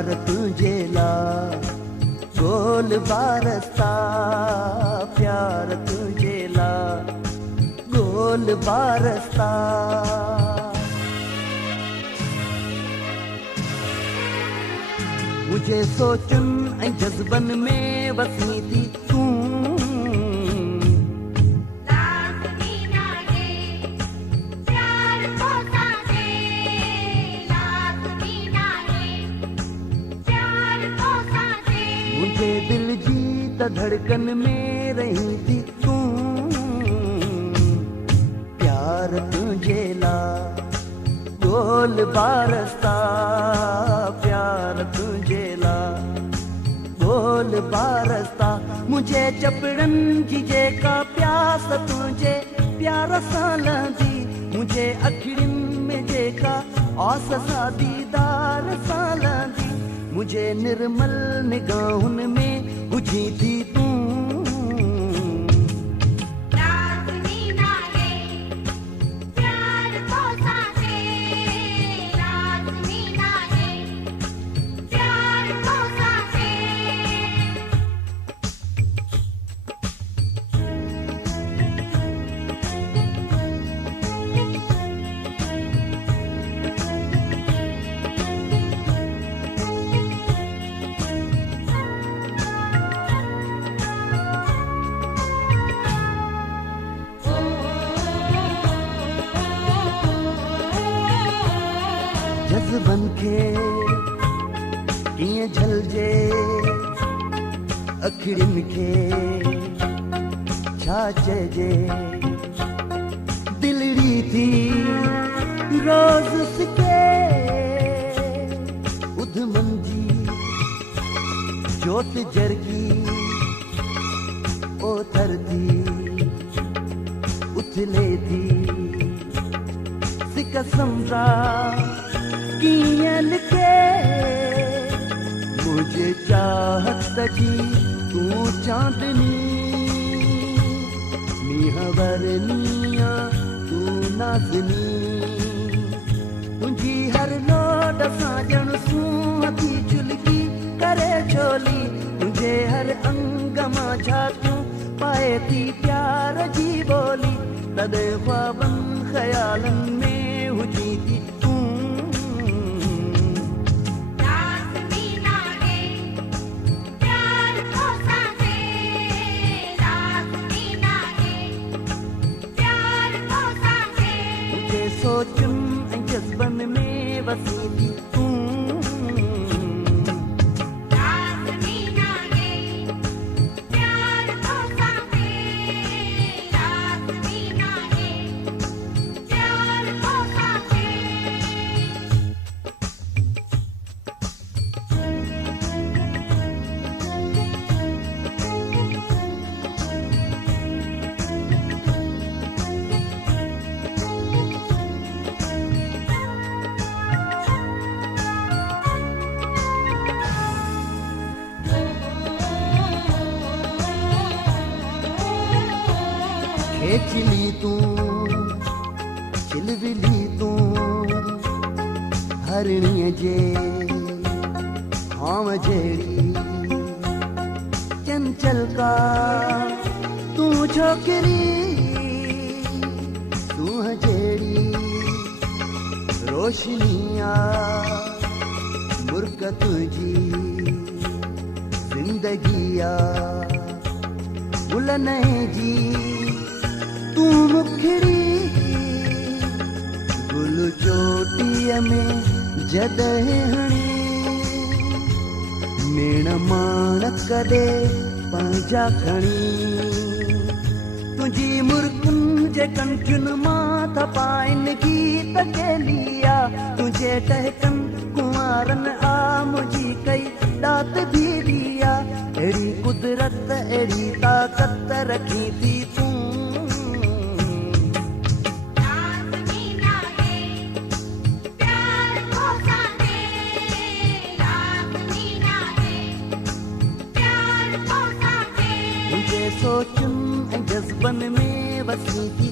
प्यार तुझे ला गोल बारस्ता, प्यार तुझे ला गोल बारस्ता। मुझे सोचन ऐं जज़्बन में वसी थी तूं, मुझे दिल जी त धड़कन में रही थी तूं, प्यार तुझे ला गोल बारस्ता, प्यार तुझे ला गोल बारस्ता। मुझे चपड़न जी जेका प्यास तुझे प्यार सां लहंदी, मुझे अखिड़िन में जेका आस सां दीदार सां लहंदी, मुझे निर्मल निगाहुन में हुजी थी तूं। जज़्बन खे कीअं झलजे, अखिड़िन खे छा चइजे, दिलड़ी थी रोज़ सिके उधमन जी जोत जरगी ओथर थी उथले थी सिक समझा कीअं लिखे, मुझे चाहत जी तूं चांदनी, मींह वरनिया तूं नाज़नी, तुझी हर नोट सां ॼण सूंहं थी चुलकी करे झोली, तुझे हर अंग मां झांकियूं पाए थी प्यार जी ॿोली, तॾहिं ख्वाबनि ख़यालनि में हुजी थी तूं। सोचन ऐं जज़्बन में वसी थी तूं। खेचली तूं चिलविली तूं हरणीअ जे हाव जहिड़ी, चंचल का तूं छोकिरी सूंहं जहिड़ी, रोशनिया मुर्क तुझी ज़िंदगिया गुलन जी तूं मुखड़ी, गुल चोटीअ में जॾहिं हणी, मेण माण कॾे पंहिंजा खणी, तुंहिंजी मुर्कुनि जे कंठियुनि मां थपाइनि गीत केलिया, तुंहिंजे टहकनि कुंवारनि आ मुंहिंजी कई ॾात भी दिया, अहिड़ी कुदरत अहिड़ी ताक़त रखी थी तूं। सोचन ऐं जज़्बन में वसी थी